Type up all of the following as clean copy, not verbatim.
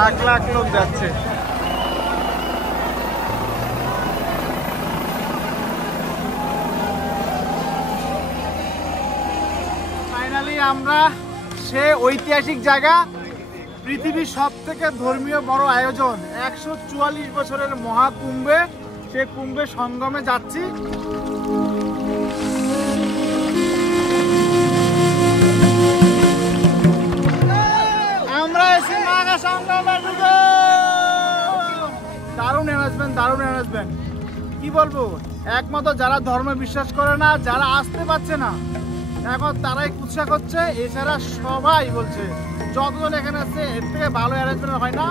লাখ লাখ লোক যাচ্ছে। ফাইনালি আমরা সে ঐতিহাসিক জায়গা, পৃথিবীর সব থেকে ধর্মীয় বড় আয়োজন 144 বছরের মহাকুম্ভে, সে কুম্ভে সঙ্গমে যাচ্ছি। আমরা এসে মাঘা সঙ্গমে দারুণ অ্যারেঞ্জমেন্ট, দারুণ অ্যারেঞ্জমেন্ট। কি বলবো, একমাত্র যারা ধর্ম বিশ্বাস করে না, যারা আসতে পারছে না, এখন তারাই কুৎসা করছে। এছাড়া সবাই বলছে যতজন এখানে আসছে এর থেকে ভালো অ্যারেঞ্জমেন্ট হয় না।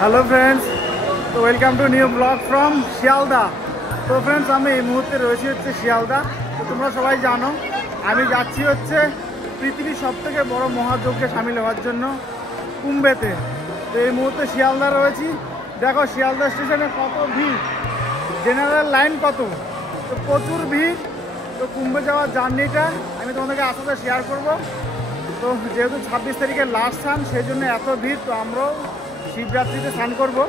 হ্যালো ফ্রেন্ডস, তো welcome to new blog from Sealdah. তো ফ্রেন্ডস, আমি এই মুহূর্তে রয়েছি হচ্ছে শিয়ালদা। তো তোমরা সবাই জানো আমি যাচ্ছি হচ্ছে পৃথিবীর সব থেকে বড় মহাযজ্ঞে সামিল হওয়ার জন্য কুম্ভেতে। তো এই মুহূর্তে শিয়ালদা রয়েছি। দেখো শিয়ালদা স্টেশনে কত ভিড়, জেনারেল লাইন কত, তো প্রচুর ভিড়। তো কুম্ভে যাওয়ার জার্নিটা আমি তোমাদেরকে আস্তে আস্তে শেয়ার করবো। তো যেহেতু 26 তারিখে লাস্ট স্নান, সেই জন্য এত ভিড়। তো আমরাও শিবরাত্রিতে স্নান করবো।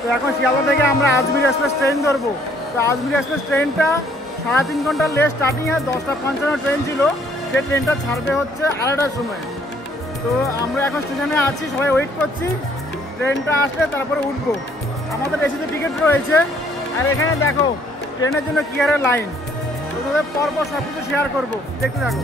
তো এখন শিয়ালদা থেকে আমরা আজমির এক্সপ্রেস ট্রেন ধরবো। তো আজমির এক্সপ্রেস ট্রেনটা 3.5 ঘন্টা লেট স্টার্টিং হয়, 10:55 ট্রেন ছিল, সেই ট্রেনটা ছাড়বে হচ্ছে 2:30টার সময়। তো আমরা এখন স্টেশনে আছি, সবাই ওয়েট করছি ট্রেনটা আসলে তারপরে উঠবো। আমাদের এসিতে টিকিট রয়েছে। আর এখানে দেখো ট্রেনের জন্য কি হারে লাইন। তো তোদের পরপর সব কিছু শেয়ার করবো, দেখতে থাকো।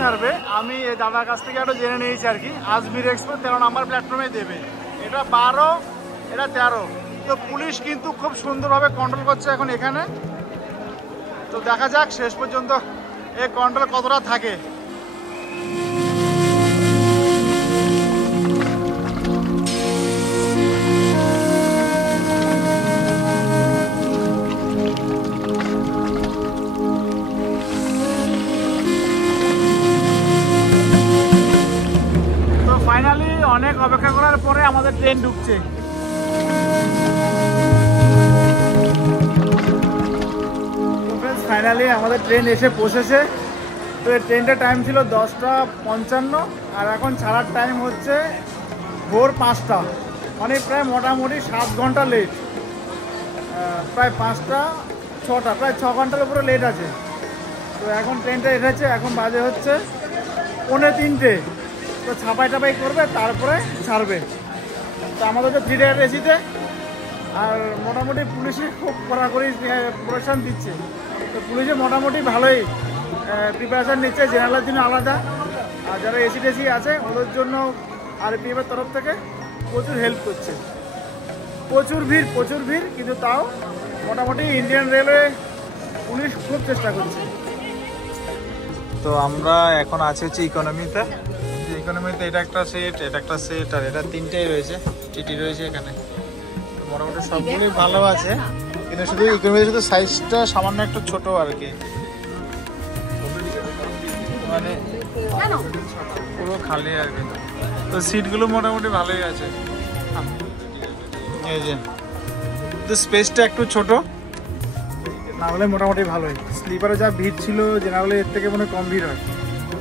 ছাড়বে, আমি এই দাদার কাছ থেকে একটা জেনে নিয়েছি আর কি। আজমির এক্সপ্রেস 13 নম্বর প্ল্যাটফর্মে দেবে। এটা 12, এটা 13। তো পুলিশ কিন্তু খুব সুন্দরভাবে কন্ট্রোল করছে এখন এখানে। তো দেখা যাক শেষ পর্যন্ত এই কন্ট্রোল কতটা থাকে। ফাইনালি অনেক অপেক্ষা করার পরে আমাদের ট্রেন ঢুকছে। ফাইনালি আমাদের ট্রেন এসে পৌঁছেছে। তো এই ট্রেনটার টাইম ছিল 10:55, আর এখন ছাড়ার টাইম হচ্ছে ভোর 5টা, মানে প্রায় মোটামুটি 7 ঘন্টা লেট। প্রায় 5টা 6টা, প্রায় 6 ঘন্টার উপরে লেট আছে। তো এখন ট্রেনটা এসেছে, এখন বাজে হচ্ছে 2:45। তো ছাপাই টাপাই করবে, তারপরে ছাড়বে। তো আমাদের তো 3 টায়ার এসিতে, আর মোটামুটি পুলিশে খুব কড়াকড়ি প্রিপারেশান দিচ্ছে। তো পুলিশে মোটামুটি ভালোই প্রিপারেশান নিচ্ছে, জেনারেলের জন্য আলাদা, আর যারা এসি টেসি আছে ওদের জন্য আরপিএফের তরফ থেকে প্রচুর হেল্প করছে। প্রচুর ভিড়, কিন্তু তাও মোটামুটি ইন্ডিয়ান রেলওয়ে পুলিশ খুব চেষ্টা করছে। তো আমরা এখন আছি হচ্ছে ইকোনমিতে। এটা একটা সেট, এটা একটা সেট, আর এটা 3টাই রয়েছে, টিটি রয়েছে এখানে। মোটামুটি সবগুলোই ভালো আছে, কিন্তু শুধু ইকোনমিতে শুধু সাইজটা সামান্য একটু ছোট আর কি, মানে পুরো খালি আর কি। তো সিটগুলো মোটামুটি ভালোই আছে। এই যে তো স্পেসটা একটু ছোট, না হলে মোটামুটি ভালোই। স্লিপারে যা ভিড় ছিল জেনারেলি এর থেকে মনে কম ভিড় হয়।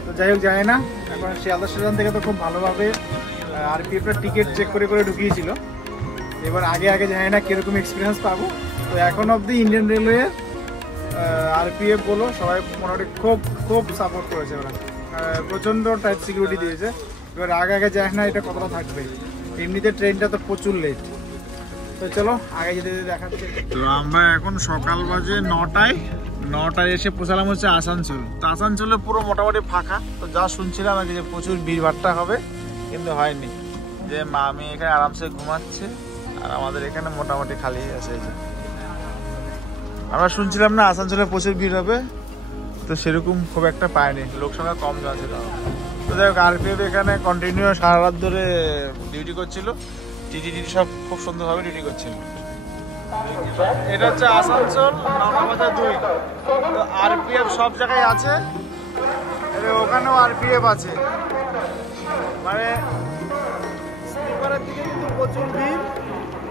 তো যাই হোক, যায় না। এখন শিয়ালদা স্টেশন থেকে তো খুব ভালোভাবে আরপিএফের টিকিট চেক করে ঢুকিয়েছিল। এবার আগে জানি না কীরকম এক্সপিরিয়েন্স পাবো। তো এখন অবধি ইন্ডিয়ান রেলওয়ে আরপিএফ বলো সবাই মোটামুটি খুব সাপোর্ট করেছে। ওরা প্রচণ্ড টাইট সিকিউরিটি দিয়েছে। এবার আগে যায় না এটা কতটা থাকবে। এমনিতে ট্রেনটা তো প্রচুর লেট। তো চলো আগে যেতে দেখাচ্ছে। তো আমরা এখন সকাল বাজে 9টায় এসে পৌঁছালাম হচ্ছে আসানসোল। তো আসানসোলে পুরো মোটামুটি ফাঁকা। তো যা শুনছিলাম আর কি যে প্রচুর ভিড়ভাট্টা হবে, কিন্তু হয়নি। যে আমি এখানে আরামসে ঘুমাচ্ছে, আর আমাদের এখানে মোটামুটি খালি আছে। আমরা শুনছিলাম না আসানসোলে প্রচুর ভিড় হবে, তো সেরকম খুব একটা পায়নি, লোক সংখ্যা কম আছে। তো যাই হোক, আরপিএফ এখানে কন্টিনিউ সারা রাত ধরে ডিউটি করছিল। টিটি সব খুব সুন্দরভাবে ডিউটি করছিল। এটা হচ্ছে আসানসোল 9/2। তো আরপিএফ সব জায়গায় আছে, ওখানেও আরপিএফ আছে। মানে স্লিপারের দিকে কিন্তু প্রচুর ভিড়,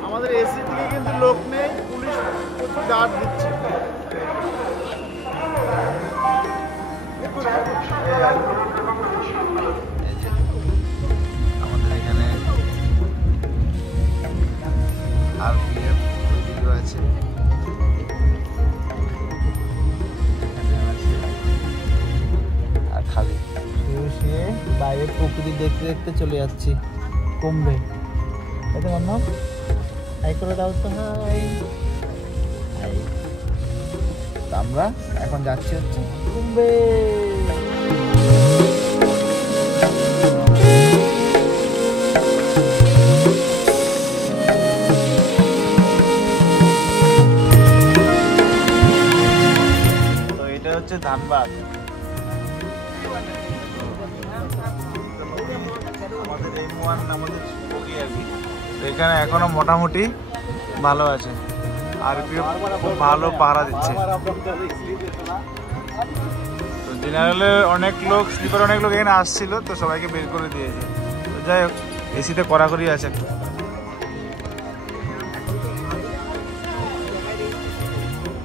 আমাদের এসির দিকে কিন্তু লোক নেই, পুলিশ প্রচুর গার্ড দিচ্ছে। আমাদের এখানে আরপিএফ আছে, আর খালি শুয়ে বাইরে প্রকৃতি দেখতে দেখতে চলে যাচ্ছি কুম্ভে। এতে মান্না হাই করে দাও তো। High high. আমরা এখন যাচ্ছি হচ্ছে কুম্ভে। তো এটা হচ্ছে ধানবাদ। আমাদের এই মোয়ান আমাদের বগি আর কি। তো এখানে এখনো মোটামুটি ভালো আছে, আর খুব ভালো পাহারা দিচ্ছে। তো জেনারেলে অনেক লোক, স্লিপার অনেক লোক এখানে আসছিল, তো সবাইকে বের করে দিয়েছে। তো যাই হোক, এসিতে কড়াকড়ি আছে একটু।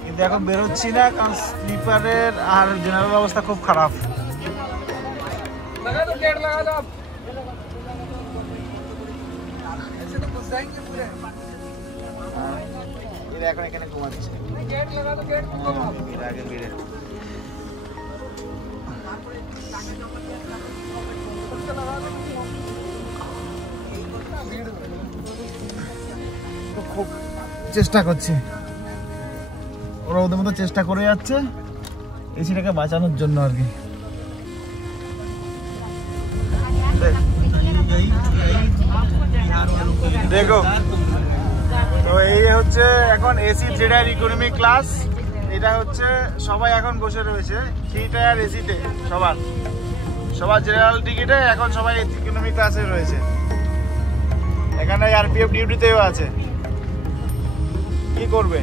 কিন্তু এখন বেরোচ্ছি না, কারণ স্লিপারের আর জেনারেল অবস্থা খুব খারাপ। এখন এখানে ঘুমাচ্ছে। খুব চেষ্টা করছি, ওরা ওদের মতো চেষ্টা করে যাচ্ছে এসিটাকে বাঁচানোর জন্য আর কি। দেখো, তো এই হচ্ছে এখন এসি ট্রেডার ইকোনমি ক্লাস। এটা হচ্ছে সবাই এখন বসে রয়েছে 3 টায়ার এসিতে, সবার জেনারেল টিকিটে এখন সবাই ইকোনমি ক্লাসে রয়েছে। এখানে আরপিএফ ডিউটিতেও আছে। কি করবে,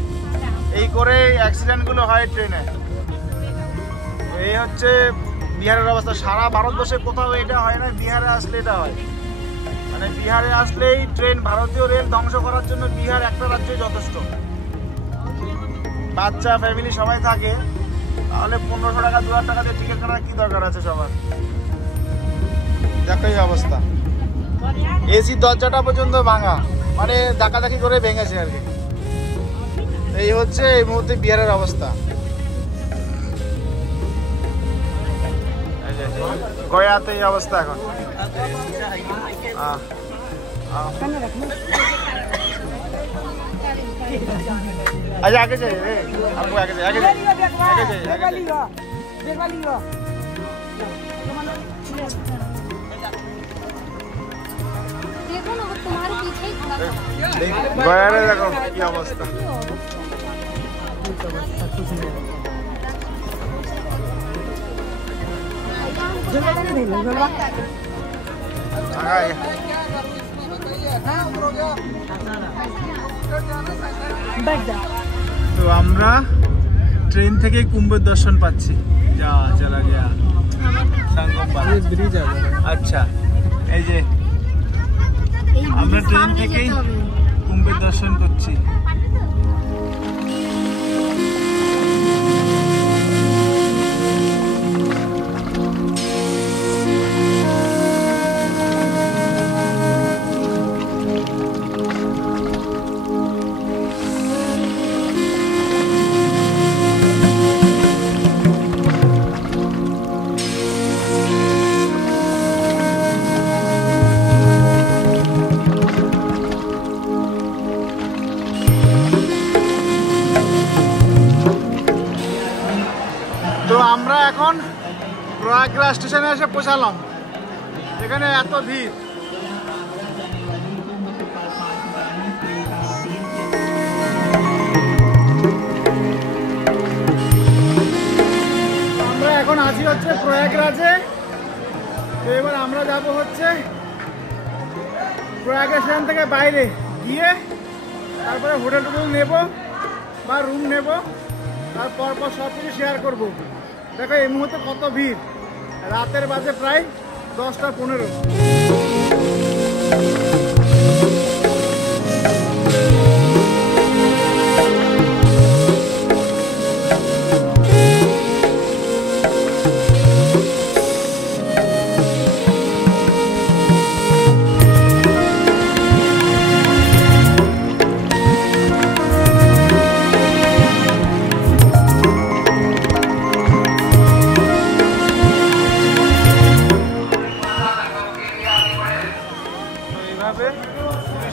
এই করে অ্যাক্সিডেন্টগুলো হয় ট্রেনে। এই হচ্ছে বিহারের অবস্থা। সারা ভারতবর্ষে কোথাও এটা হয় না, বিহারে আসলে এটা হয়। মানে বিহারে আসলেই ট্রেন, ভারতীয় রেল ধ্বংস করার জন্য বিহার একটা রাজ্যই যথেষ্ট। বাচ্চা ফ্যামিলি সবাই থাকে, তাহলে 1500 টাকা 2000 টাকা দিয়ে টিকিট কাটার কি দরকার আছে সবার। একই অবস্থা, এসি দরজাটা পর্যন্ত ভাঙা, মানে ধাক্কাধাক্কি করে ভেঙেছে আর কি। এই হচ্ছে এই মুহূর্তে বিহারের অবস্থা। গয়াতে এই অবস্থা এখন। अच्छा आगे जाइए, आपको आगे जाइए, आगे जाइए, आगे जाइए, आगे जाइए। देखो ना, वो तुम्हारे पीछे ही खड़ा था। गया रे, देखो क्या अवस्था। তো আমরা ট্রেন থেকে কুম্ভের দর্শন পাচ্ছি। যা চলা গিয়া ব্রিজ আছে। আচ্ছা, এই যে আমরা ট্রেন থেকেই কুম্ভের দর্শন করছি। তো আমরা এখন প্রয়াগরাজ স্টেশনে এসে পৌঁছালাম। এখানে এত ভিড়, আমরা এখন আছি হচ্ছে প্রয়াগরাজে। তো এবার আমরা যাব হচ্ছে প্রয়াগরাজ স্টেশন থেকে বাইরে গিয়ে তারপরে হোটেল টোটেল নেব বা রুম নেব, তারপর সব কিছু শেয়ার করবো। দেখো এই মুহূর্তে কত ভিড়, রাতের বাজে প্রায় 10টা 15।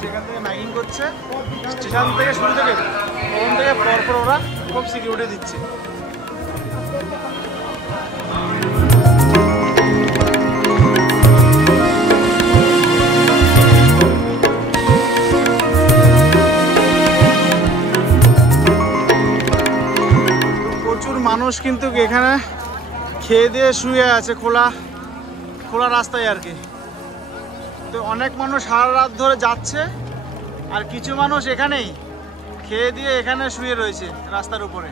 সেখান থেকে মাইকিং করছে, স্টেশন থেকে শুরু থেকে ওখান থেকে পরপর ওরা খুব সিকিউরিটি দিচ্ছে। প্রচুর মানুষ কিন্তু এখানে খেয়ে দিয়ে শুয়ে আছে খোলা খোলা রাস্তায় আর কি। তো অনেক মানুষ সারা রাত ধরে যাচ্ছে, আর কিছু মানুষ এখানেই খেয়ে দিয়ে এখানে শুয়ে রয়েছে রাস্তার উপরে।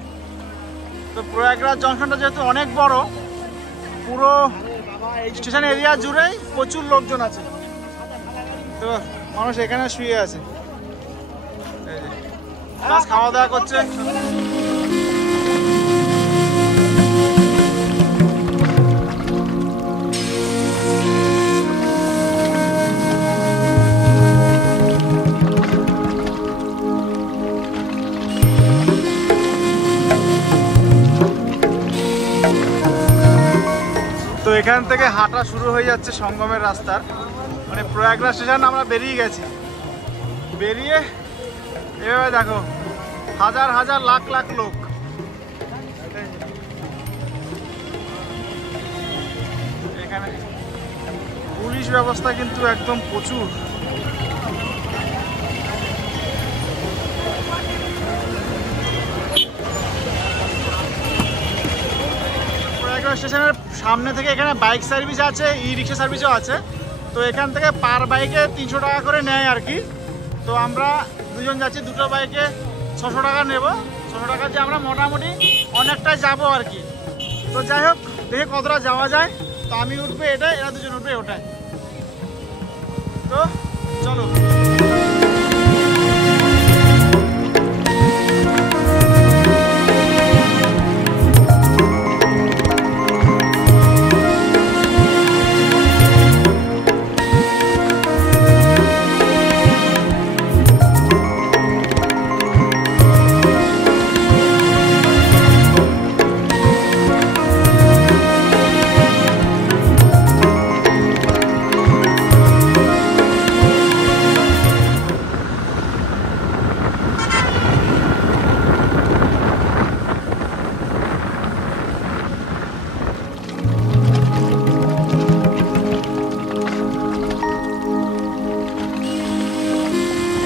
তো প্রয়াগরাজ জংশনটা যেহেতু অনেক বড়, পুরো স্টেশন এরিয়া জুড়েই প্রচুর লোকজন আছে, তো মানুষ এখানে শুয়ে আছে, প্লাস খাওয়া দাওয়া করছে। তো এখান থেকে হাঁটা শুরু হয়ে যাচ্ছে সঙ্গমের রাস্তার, মানে প্রয়াগরাজ স্টেশন আমরা বেরিয়ে গেছি। বেরিয়ে এভাবে দেখো হাজার হাজার লাখ লাখ লোক। এখানে পুলিশ ব্যবস্থা কিন্তু একদম প্রচুর। স্টেশনের সামনে থেকে এখানে বাইক সার্ভিস আছে, ই রিক্সা সার্ভিসও আছে। তো এখান থেকে পার বাইকে 300 টাকা করে নেয় আর কি। তো আমরা দুজন যাচ্ছি, দুটো বাইকে 600 টাকা নেব। 600 টাকা দিয়ে আমরা মোটামুটি অনেকটাই যাবো আর কি। তো যাই হোক, দেখে কতটা যাওয়া যায়। তো আমি উঠবে এটাই, এরা দুজন উঠবে ওটাই। তো চলো।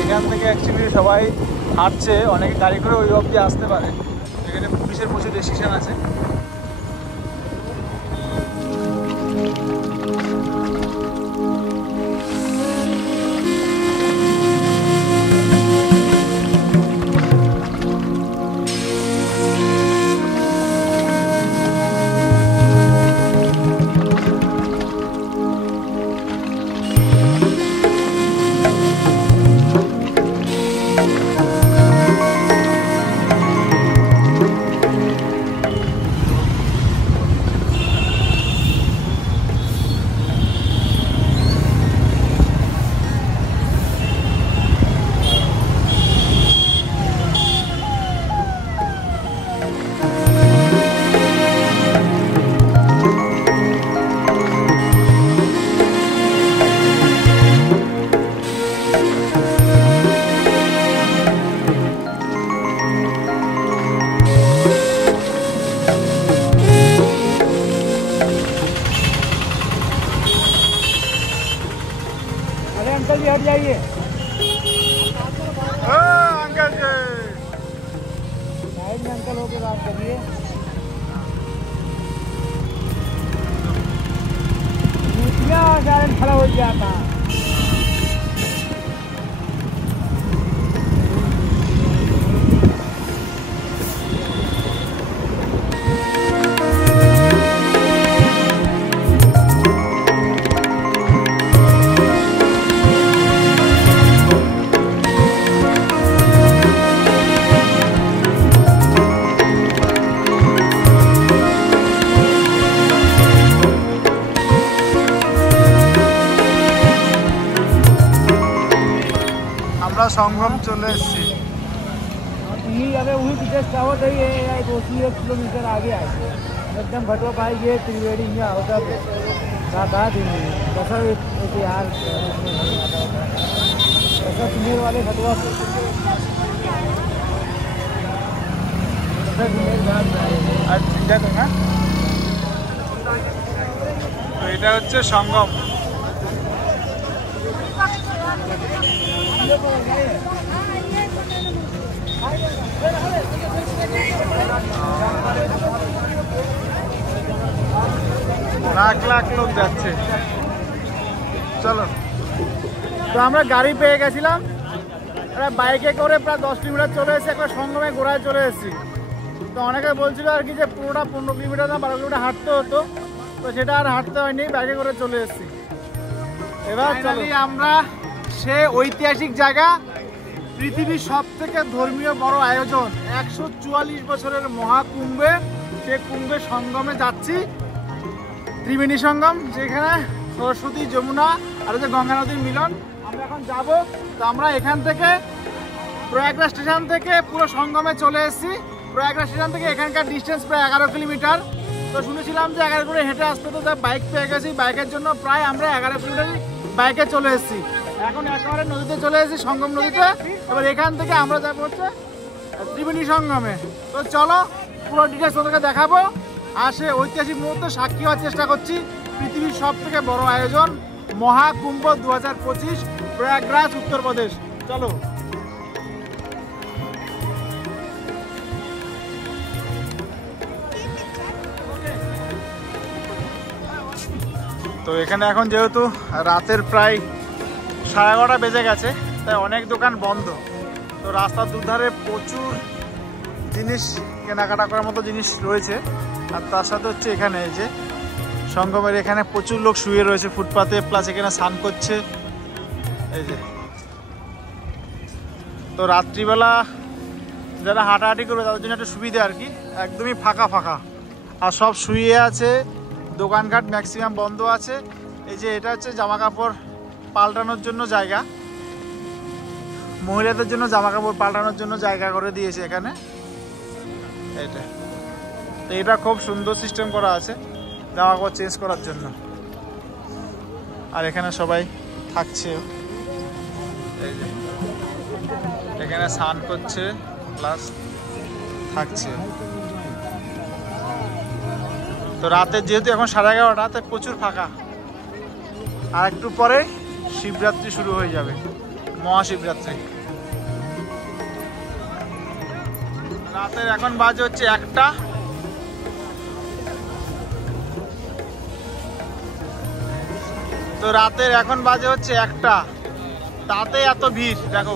এখান থেকে অ্যাকচুয়ালি সবাই হাঁটছে, অনেকে গাড়ি করে ওই অবধি আসতে পারে। এখানে পুলিশের প্রচুর রেস্ট্রিকশন আছে। अंकल जी हट जाइए। अंकल जी साइड में अंकल होके बात करिए। खड़ा हो जाता। আমরা সঙ্গম চলে এসেছি। अबे वही पीछे स्टावर है, ये 2-1 किलोमीटर आगे आए एकदम भटवा पाई गए त्रिवेणी यहाँ होता है राधा दिन ऐसा इतिहास ऐसा सुमेर वाले भटवा তো এটা হচ্ছে সঙ্গম। লাখ লাখ লোক যাচ্ছে। চলো, তো আমরা গাড়ি পেয়ে গেছিলাম, বাইকে করে প্রায় 10 কিলোমিটার চলে এসেছি, একবার সঙ্গমে ঘোরায় চলে এসেছি। তো অনেকে বলছিল আর কি যে পুরোটা 15 কিলোমিটার না 12 কিলোমিটার হাঁটতে হতো, তো সেটা আর হাঁটতে হয়নি, বাইকে করে চলে এসেছি। এবার আমরা সে ঐতিহাসিক জায়গা, পৃথিবীর সব থেকে ধর্মীয় বড় আয়োজন 144 বছরের মহাকুম্ভে, সে কুম্ভে সঙ্গমে যাচ্ছি, ত্রিবেণী সঙ্গম, যেখানে সরস্বতী, যমুনা আর যে গঙ্গা নদীর মিলন। আমরা এখন যাব। তো আমরা এখান থেকে প্রয়াগরাজ স্টেশন থেকে পুরো সঙ্গমে চলে এসেছি। প্রয়াগরাজ স্টেশন থেকে এখানকার ডিস্টেন্স প্রায় 11 কিলোমিটার। তো শুনেছিলাম যে 11 কিলোমিটার হেঁটে আসতে, তো তার বাইক পেয়ে গেছি, বাইকের জন্য প্রায় আমরা 11 কিলোমিটারই বাইকে চলে এসেছি। এখন একেবারে নদীতে চলে এসেছি, সঙ্গম নদীতে। এবার এখান থেকে আমরা যাবো হচ্ছে ত্রিবেণী সঙ্গমে। তো চলো পুরো ডিটেলস তোমাদেরকে দেখাবো। আর সে ঐতিহাসিক মুহূর্তে সাক্ষী হওয়ার চেষ্টা করছি পৃথিবীর সব থেকে বড় আয়োজন মহাকুম্ভ 2025, প্রয়াগরাজ, উত্তরপ্রদেশ। চলো। তো এখানে এখন যেহেতু রাতের প্রায় 11:30 বেজে গেছে, তাই অনেক দোকান বন্ধ। তো রাস্তার দুধারে প্রচুর জিনিস কেনাকাটা করার মতো জিনিস রয়েছে। আর তার সাথে হচ্ছে এখানে এই যে সঙ্গমের এখানে প্রচুর লোক শুয়ে রয়েছে ফুটপাতে, প্লাস এখানে স্নান করছে এই যে। তো রাত্রিবেলা যারা হাঁটাহাঁটি করবে তাদের জন্য একটা সুবিধা আর কি, একদমই ফাঁকা ফাঁকা, আর সব শুয়ে আছে, দোকানঘাট ম্যাক্সিমাম বন্ধ আছে। এই যে এটা হচ্ছে জামা কাপড় পাল্টানোর জন্য জায়গা, মহিলাদের জন্য জামা কাপড় পাল্টানোর জন্য জায়গা করে দিয়েছে এখানে এটা। তো এটা খুব সুন্দর সিস্টেম করা আছে জামা কাপড় চেঞ্জ করার জন্য। আর এখানে সবাই থাকছে, এই যে এখানে স্নান করছে প্লাস থাকছে। তো রাতে যেহেতু এখন 11:30, তাই প্রচুর ফাঁকা। আর একটু পরে শিবরাত্রি শুরু হয়ে যাবে, মহাশিবরাত্রি। রাতের এখন বাজে হচ্ছে 1টা। তো রাতের এখন বাজে হচ্ছে 1টা, তাতে এত ভিড় দেখো,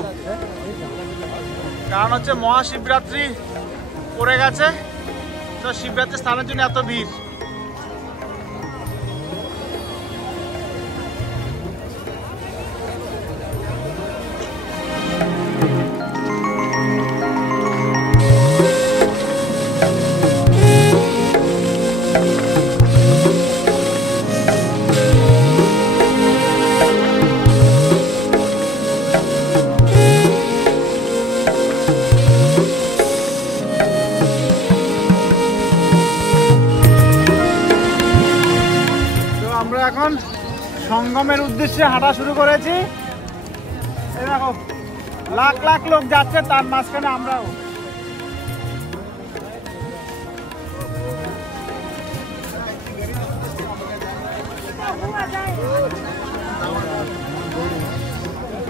কারণ হচ্ছে মহাশিবরাত্রি পড়ে গেছে, তো শিবরাত্রি স্থানের জন্য এত ভিড়। এখন সঙ্গমের উদ্দেশ্যে হাঁটা শুরু করেছি। এই দেখো লাখ লাখ লোক যাচ্ছে, তার মাঝখানে আমরাও।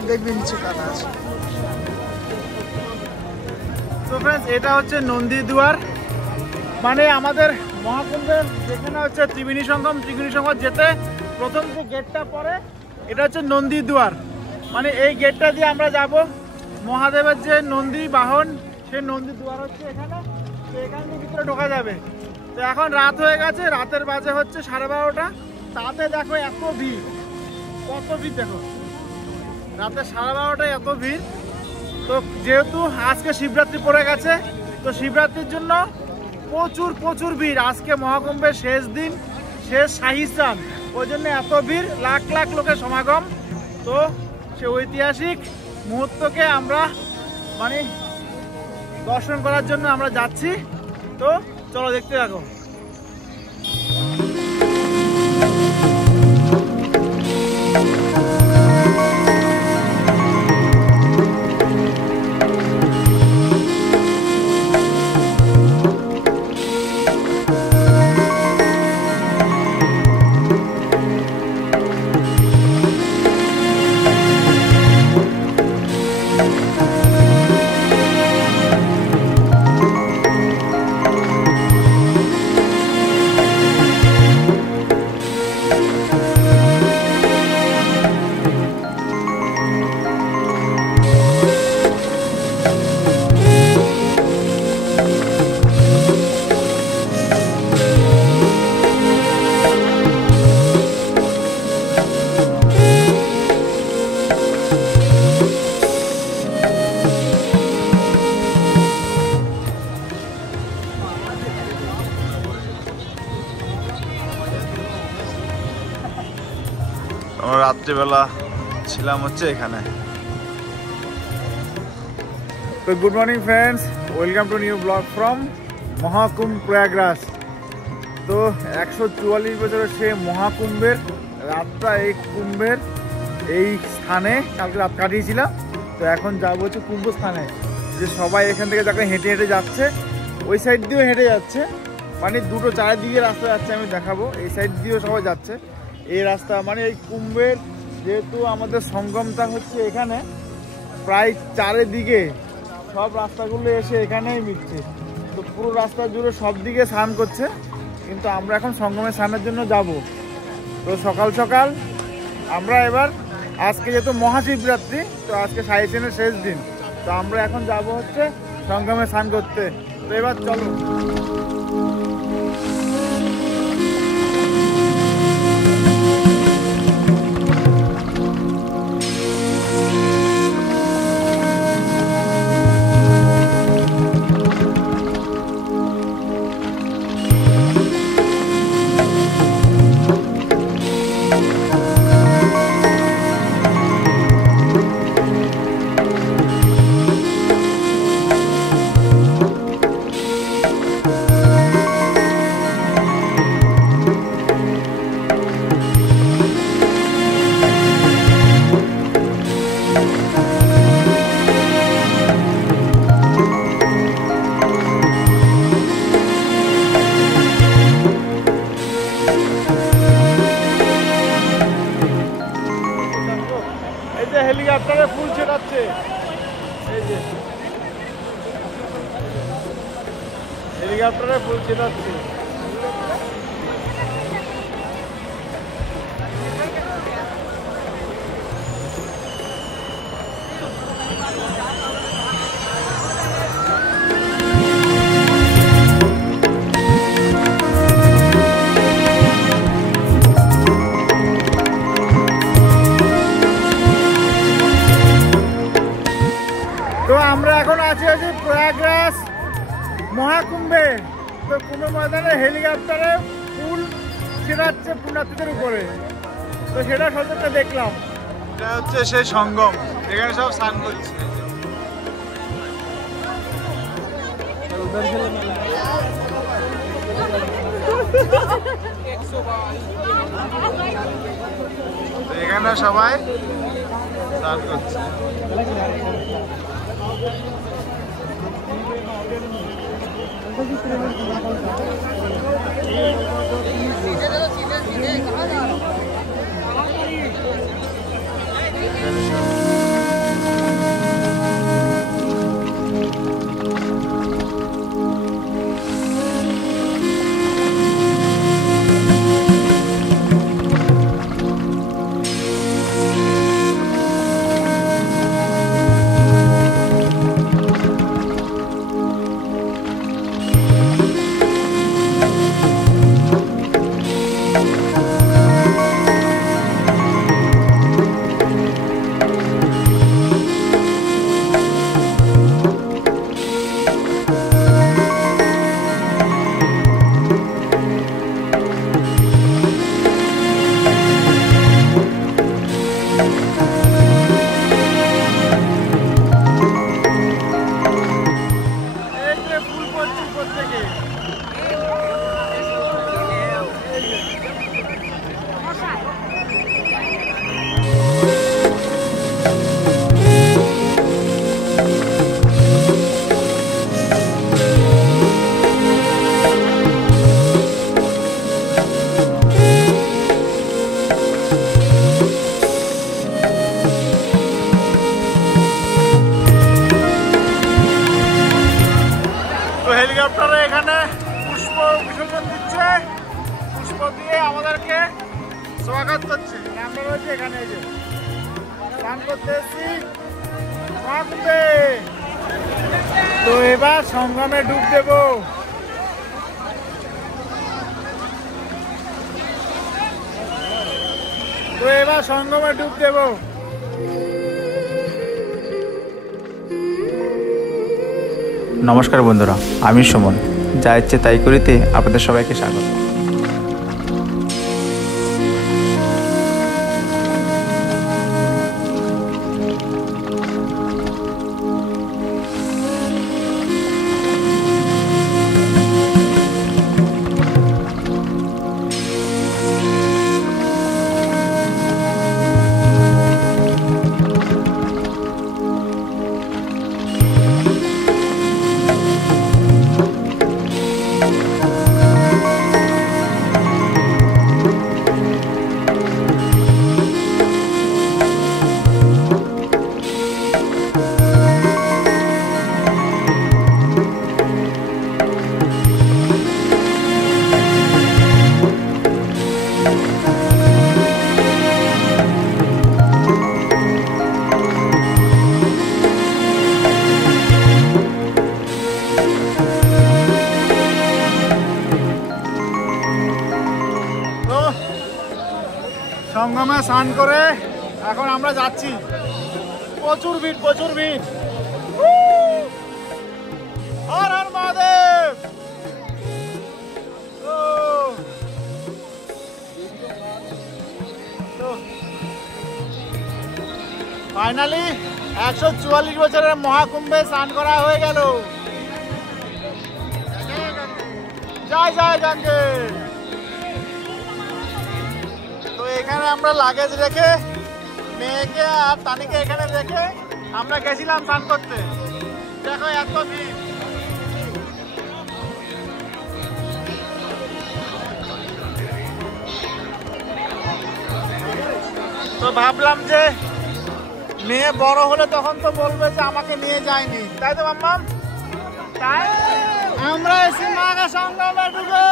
দেখবি নিচে কাটা আছে। তো ফ্রেন্ডস, এটা হচ্ছে নন্দীদুয়ার, মানে আমাদের মহাকুম্ভের যেখানে হচ্ছে ত্রিবেণী সঙ্গম, ত্রিবেণী সঙ্গম যেতে প্রথম যে গেটটা পড়ে এটা হচ্ছে নন্দীদুয়ার। মানে এই গেটটা দিয়ে আমরা যাব মহাদেবের যে নন্দী বাহন, সেই নন্দীদুয়ার হচ্ছে এখানে। তো এখান থেকে ভিতরে ঢোকা যাবে। তো এখন রাত হয়ে গেছে, রাতের বাজে হচ্ছে 12:30। তাতে দেখো এত ভিড়, কত ভিড় দেখো, রাতে 12:30টায় এত ভিড়। তো যেহেতু আজকে শিবরাত্রি পড়ে গেছে, তো শিবরাত্রির জন্য প্রচুর প্রচুর ভিড়। আজকে মহাকুম্ভের শেষ দিন, শেষ শাহী স্নান, ওই জন্য এত ভিড়, লাখ লাখ লোকের সমাগম। তো সে ঐতিহাসিক মুহূর্তকে আমরা মানে দর্শন করার জন্য আমরা যাচ্ছি। তো চলো দেখতে থাকো। আমরা রাত্রিবেলা ছিলাম হচ্ছে এখানে। তো good morning friends, welcome to new blog from Maha Kumbh Prayagraj. তো 144 বছরের সে মহাকুম্ভের রাতটা এই কুম্ভের এই স্থানে কালকে রাত কাটিয়েছিলাম। তো এখন যাবো হচ্ছে কুম্ভ স্থানে, যে সবাই এখান থেকে যাকে হেঁটে হেঁটে যাচ্ছে, ওই সাইড দিয়েও হেঁটে যাচ্ছে, মানে দুটো চারিদিকে রাস্তা যাচ্ছে, আমি দেখাবো। এই সাইড দিয়েও সবাই যাচ্ছে এই রাস্তা, মানে এই কুম্ভের যেহেতু আমাদের সঙ্গমটা হচ্ছে এখানে, প্রায় চারিদিকে সব রাস্তাগুলো এসে এখানেই মিটছে। তো পুরো রাস্তা জুড়ে সব দিকে স্নান করছে, কিন্তু আমরা এখন সঙ্গমে স্নানের জন্য যাব। তো সকাল সকাল আমরা এবার, আজকে যেহেতু মহাশিবরাত্রি, তো আজকে সাইসেনের শেষ দিন, তো আমরা এখন যাব হচ্ছে সঙ্গমে স্নান করতে। তো এবার চলো। হেলিকপ্টারে ফুল ছেটাচ্ছে, এই যে হেলিকপ্টারে ফুল ছেটাচ্ছে। তো আমরা এখন আছি প্রয়াগরাজ মহাকুম্ভে। তো কুম্ভ ময়দানে হেলিকপ্টারে ফুল ছেড়াচ্ছে পুণ্যার্থীদের উপরে, তো সেটা সচেতন দেখলাম। এটা হচ্ছে সেই সঙ্গম, এখানে সব স্নান করছে। তো এখানে সবাই স্নান করছে। স্বাগত করছে। আমরা রয়েছি এখানে, এই যে স্নান করতে এসেছি মহাকুম্ভে। তো এবার সঙ্গমে ডুব দেবো। নমস্কার বন্ধুরা, আমি সুমন, যা ইচ্ছে তাই করিতে আপনাদের সবাইকে স্বাগত। সঙ্গমে স্নান করে এখন আমরা যাচ্ছি। প্রচুর ভিড়, প্রচুর ভিড়। হর হর মহাদেব। ফাইনালি 144 বছরের মহাকুম্ভে স্নান করা হয়ে গেল। জয় জয় গঙ্গে। তো এখানে আমরা লাগেজ রেখে মেয়েকে আর তানিকে এখানে রেখে আমরা গেছিলাম স্নান করতে। দেখো এত ভিড়। তো ভাবলাম যে মেয়ে বড় হলে তখন তো বলবে যে আমাকে নিয়ে যায়নি, তাই তো মাম্মাম? তাই আমরা এসে মাকে সঙ্গমে ঢুকে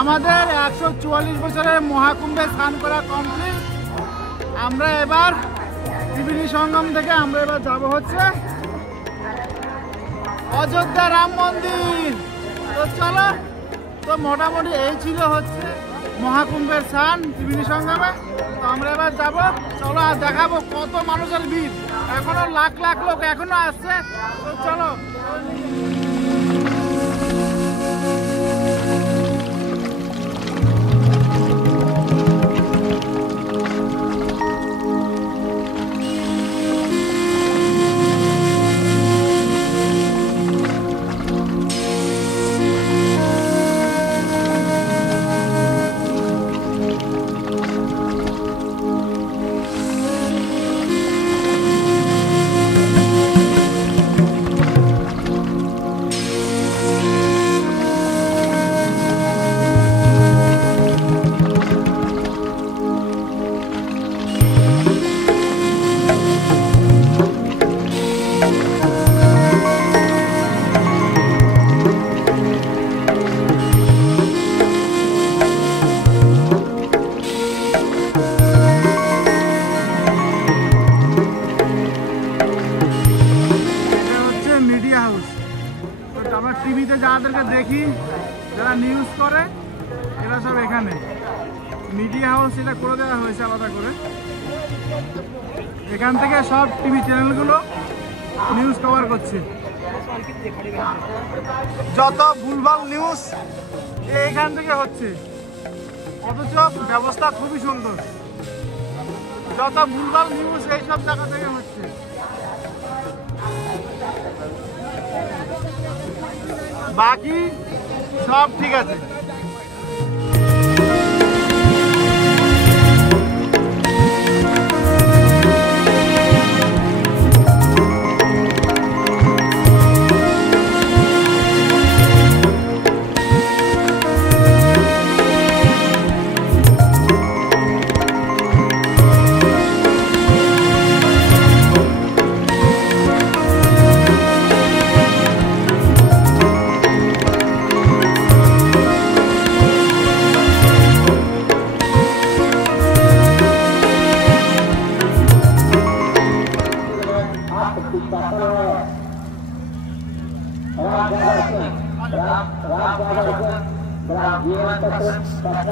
আমাদের 144 বছরের মহাকুম্ভে স্নান করা কমপ্লিট। আমরা এবার ত্রিবেণী সঙ্গম থেকে আমরা এবার যাব হচ্ছে অযোধ্যা রাম মন্দির। তো চলো, তো মোটামুটি এই ছিল হচ্ছে মহাকুম্ভের স্নান ত্রিবেণী সঙ্গমে। তো আমরা এবার যাবো, চলো আর দেখাবো কত মানুষের ভিড়। এখনো লাখ লাখ লোক এখনো আসছে। তো চলো। দেখি যারা নিউজ করে এরা সব এখানে মিডিয়া হাউস এটা করে দেওয়া হয়েছে আলাদা করে। এখান থেকে সব টিভি চ্যানেলগুলো নিউজ কভার করছে। যত ভুলভাল নিউজ এইখান থেকে হচ্ছে, অথচ ব্যবস্থা খুবই সুন্দর। যত ভুলভাল নিউজ এইসব জায়গা থেকে হচ্ছে। বাকি সব ঠিক আছে।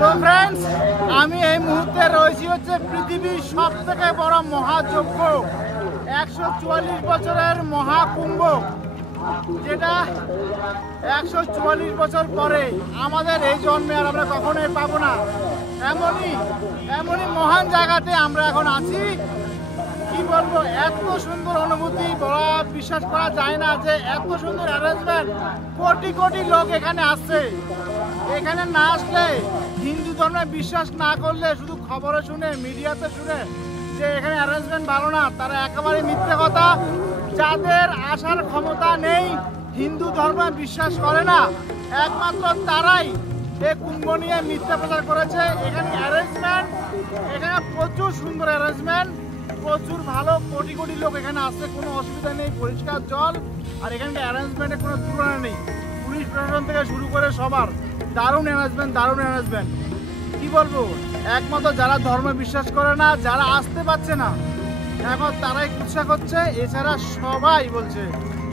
তো ফ্রেন্ডস, আমি এই মুহূর্তে রয়েছি হচ্ছে পৃথিবীর সব থেকে বড় মহাযজ্ঞ 144 বছরের মহাকুম্ভ, যেটা 144 বছর পরে আমাদের এই জন্মে আর আমরা কখনোই পাবো না। এমনই মহান জায়গাতে আমরা এখন আছি। কি বলবো, এত সুন্দর অনুভূতি বলা বিশ্বাস করা যায় না যে এত সুন্দর অ্যারেঞ্জমেন্ট। কোটি কোটি লোক এখানে আসছে। এখানে না আসলে, হিন্দু ধর্মে বিশ্বাস না করলে, শুধু খবরে শুনে মিডিয়াতে শুনে যে এখানে অ্যারেঞ্জমেন্ট ভালো না, তারা একেবারে মিথ্যে কথা। যাদের আসার ক্ষমতা নেই, হিন্দু ধর্মে বিশ্বাস করে না, একমাত্র তারাই এই কুম্ভ নিয়ে মিথ্যা প্রচার করেছে। এখানে অ্যারেঞ্জমেন্ট, এখানে প্রচুর সুন্দর অ্যারেঞ্জমেন্ট, প্রচুর ভালো। কোটি কোটি লোক এখানে আসছে, কোনো অসুবিধা নেই, পরিষ্কার জল। আর এখানকার অ্যারেঞ্জমেন্টের কোনো তুলনা নেই। পুলিশ প্রশাসন থেকে শুরু করে সবার দারুণ অ্যারেঞ্জমেন্ট। কি বলবো, একমাত্র যারা ধর্মে বিশ্বাস করে না, যারা আসতে পারছে না, এখন তারাই কুৎসা করছে। এছাড়া সবাই বলছে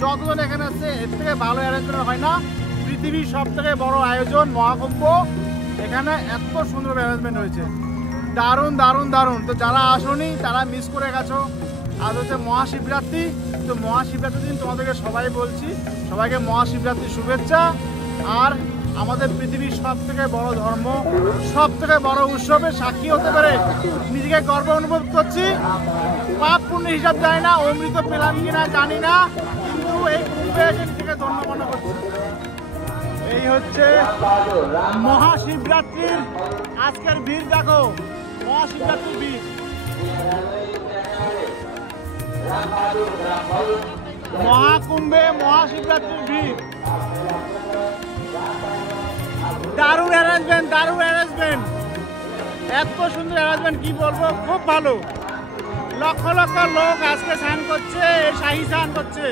যতজন এখানে আসছে এর থেকে ভালো অ্যারেঞ্জমেন্ট হয় না। পৃথিবীর সব থেকে বড় আয়োজন মহাকুম্ভ, এখানে এত সুন্দর অ্যারেঞ্জমেন্ট হয়েছে। দারুণ। তো যারা আসনি তারা মিস করে গেছো। আজ হচ্ছে মহাশিবরাত্রি। তো মহাশিবরাত্রির দিন তোমাদেরকে সবাই বলছি, সবাইকে মহাশিবরাত্রির শুভেচ্ছা। আর আমাদের পৃথিবীর সব থেকে বড় ধর্ম, সব থেকে বড় উৎসবের সাক্ষী হতে পারে নিজেকে গর্ব অনুভব করছি। পাপ পুণ্য হিসাব জানি না, অমৃত পেলাম কিনা জানি না, কিন্তু এই কুম্ভে এসে নিজেকে ধন্য মনে করছি। এই হচ্ছে মহাশিবরাত্রির আজকের ভিড়। দেখো মহাশিবরাত্রির ভিড়, মহাকুম্ভে মহাশিবরাত্রির ভিড়। দারুণ অ্যারেঞ্জমেন্ট, এত সুন্দর অ্যারেঞ্জমেন্ট, কি বলবো, খুব ভালো। লক্ষ লক্ষ লোক আজকে স্নান করছে, শাহী স্নান করছে।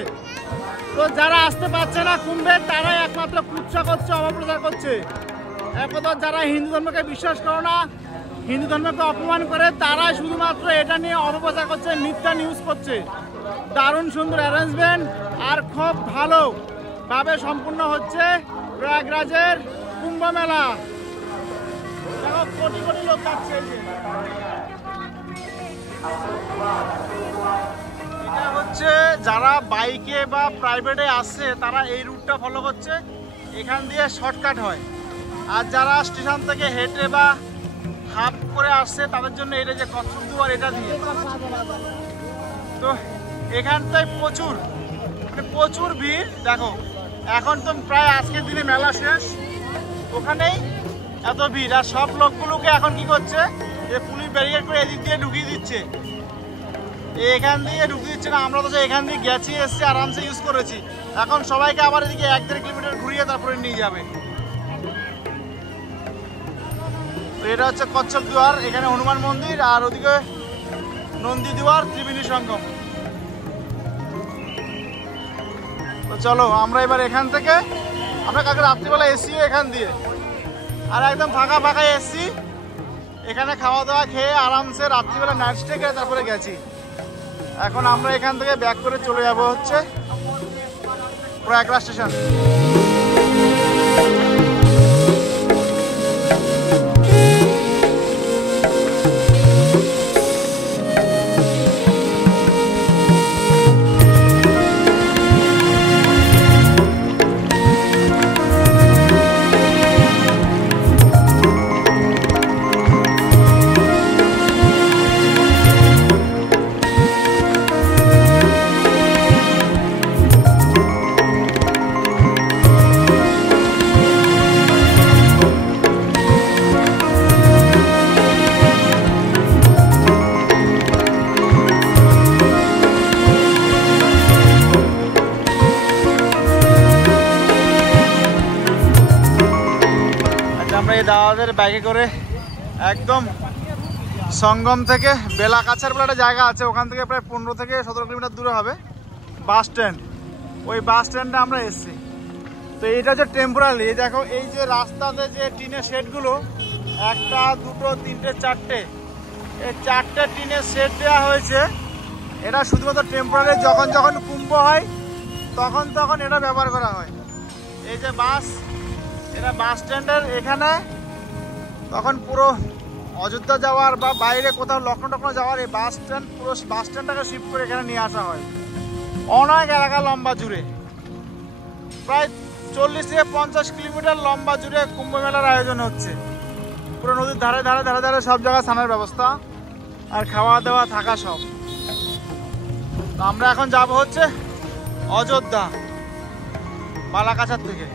তো যারা আসতে পারছে না কুম্ভে, তারাই একমাত্র কুৎসা করছে, অপপ্রচার করছে। একমাত্র যারা হিন্দু ধর্মকে বিশ্বাস করে না, হিন্দু ধর্মকে অপমান করে, তারাই শুধুমাত্র এটা নিয়ে অপপ্রচার করছে, মিথ্যা নিউজ করছে। দারুণ সুন্দর অ্যারেঞ্জমেন্ট আর খুব ভালোভাবে সম্পূর্ণ হচ্ছে প্রয়াগরাজের কুম্ভ মেলা। দেখো কোটি কোটি লোক যাচ্ছে। এটা হচ্ছে যারা বাইকে বা প্রাইভেটে আসছে তারা এই রুটটা ফলো করছে, এখান দিয়ে শর্টকাট হয়। আর যারা স্টেশন থেকে হেঁটে বা হাফ করে আসছে তাদের জন্য এটা যে কচ্ছপ দুয়ার, এটা দিয়ে। তো এখানটায় প্রচুর ভিড়। দেখো এখন তো প্রায় আজকের দিনে মেলা শেষ, ওখানেই এত ভিড়। আর সব লোকগুলোকে এখন কি করছে, যে পুলিশ ব্যারিকেড করে এদিক দিয়ে ঢুকিয়ে দিচ্ছে, এখান দিয়ে ঢুকিয়ে দিচ্ছে না। আমরা তো এখান দিয়ে গেছি, এসছি, আরামসে ইউজ করেছি। এখন সবাইকে আবার এদিকে 1-1.5 কিলোমিটার ঘুরিয়ে তারপরে নিয়ে যাবে। তো এটা হচ্ছে কচ্ছপ দুয়ার, এখানে হনুমান মন্দির, আর ওদিকে নন্দী দুয়ার, ত্রিবেণী সঙ্গম। তো চলো আমরা এবার এখান থেকে, আমরা কালকে রাত্রিবেলা এসছিও এখান দিয়ে, আর একদম ফাঁকা এসছি। এখানে খাওয়া দাওয়া খেয়ে আরামসে রাত্রিবেলা নাইট স্টে করে তারপরে গেছি। এখন আমরা এখান থেকে ব্যাক করে চলে যাব হচ্ছে প্রয়াগরাজ স্টেশন। আমরা এই দাদাদের বাইকে করে একদম সঙ্গম থেকে বেলাকাছার বলে একটা জায়গা আছে, ওখান থেকে প্রায় 15 থেকে 17 কিলোমিটার দূরে হবে বাস স্ট্যান্ড। ওই বাস স্ট্যান্ডে আমরা এসেছি। তো এইটা হচ্ছে টেম্পোরারি। এই দেখো এই যে রাস্তাতে যে টিনের শেডগুলো, 1, 2, 3, 4, এই 4টে টিনের শেড দেওয়া হয়েছে। এটা শুধুমাত্র টেম্পোরারি, যখন যখন কুম্ভ হয় তখন তখন এটা ব্যবহার করা হয়। এই যে বাস, এটা বাস স্ট্যান্ডের এখানে তখন পুরো অযোধ্যা যাওয়ার বা বাইরে কোথাও লখনৌ টখনৌ যাওয়ার এই বাস স্ট্যান্ড, পুরো বাস স্ট্যান্ডটাকে শিফট করে এখানে নিয়ে আসা হয়। অনেক এলাকা লম্বা জুড়ে, প্রায় 40 থেকে 50 কিলোমিটার লম্বা জুড়ে কুম্ভ মেলার আয়োজন হচ্ছে। পুরো নদীর ধারে ধারে ধারে ধারে সব জায়গায় স্নানের ব্যবস্থা আর খাওয়া দাওয়া থাকা সব। তো আমরা এখন যাব হচ্ছে অযোধ্যা বালাকাছার থেকে।